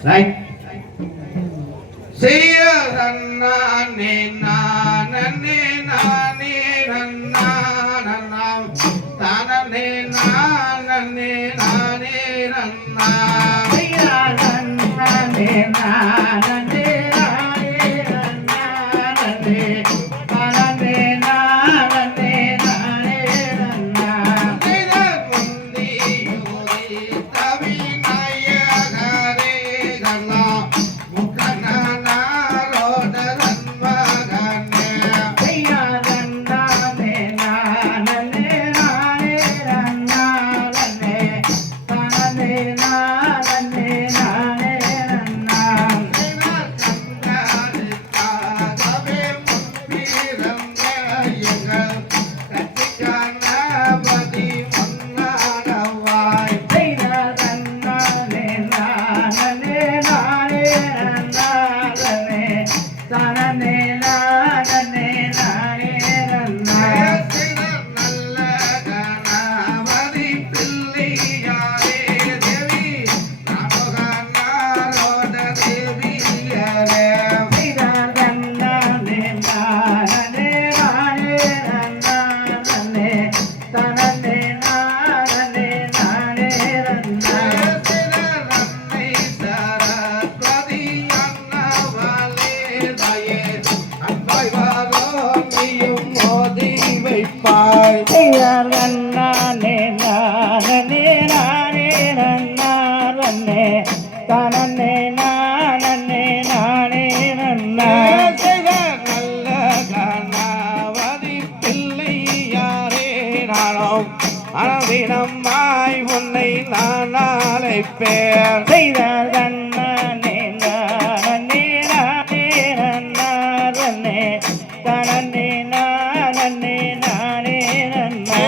Right. See you, nane, அனதினமாய் உன்னை நான் அழைப்பேன் செய்தார் கண்ணே நானே நானே நன்னே தனே நானே நானே நன்னே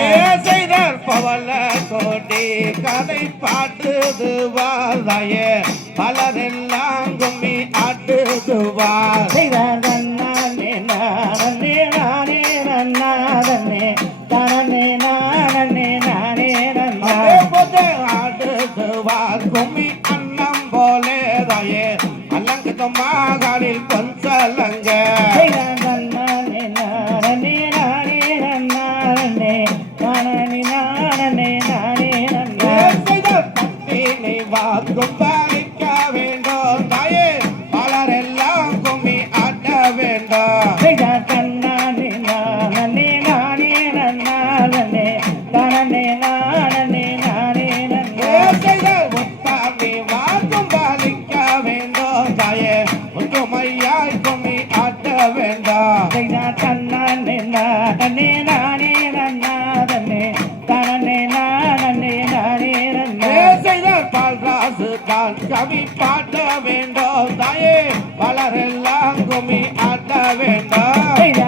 செய்தார் பவள கோடி கதை பாட்டுதுவாயே பலரெல்லாம் கும்மி ஆட்டுதுவார் செய்தார் கண்ணே நானே நானே நன்னே தனே கும்மி அன்னம் போலேதாயே அல்லங்கு தொம்மாகளில் பொன்சலங்க வாக்கும் பாலிக்க வேண்டும் தாயே பலரெல்லாம் கும்மி ஆட்ட வேண்டும் கவி பாட்ட வேண்டும் தாயே வளரெல்லாம் கும்மி ஆட்ட வேண்டும்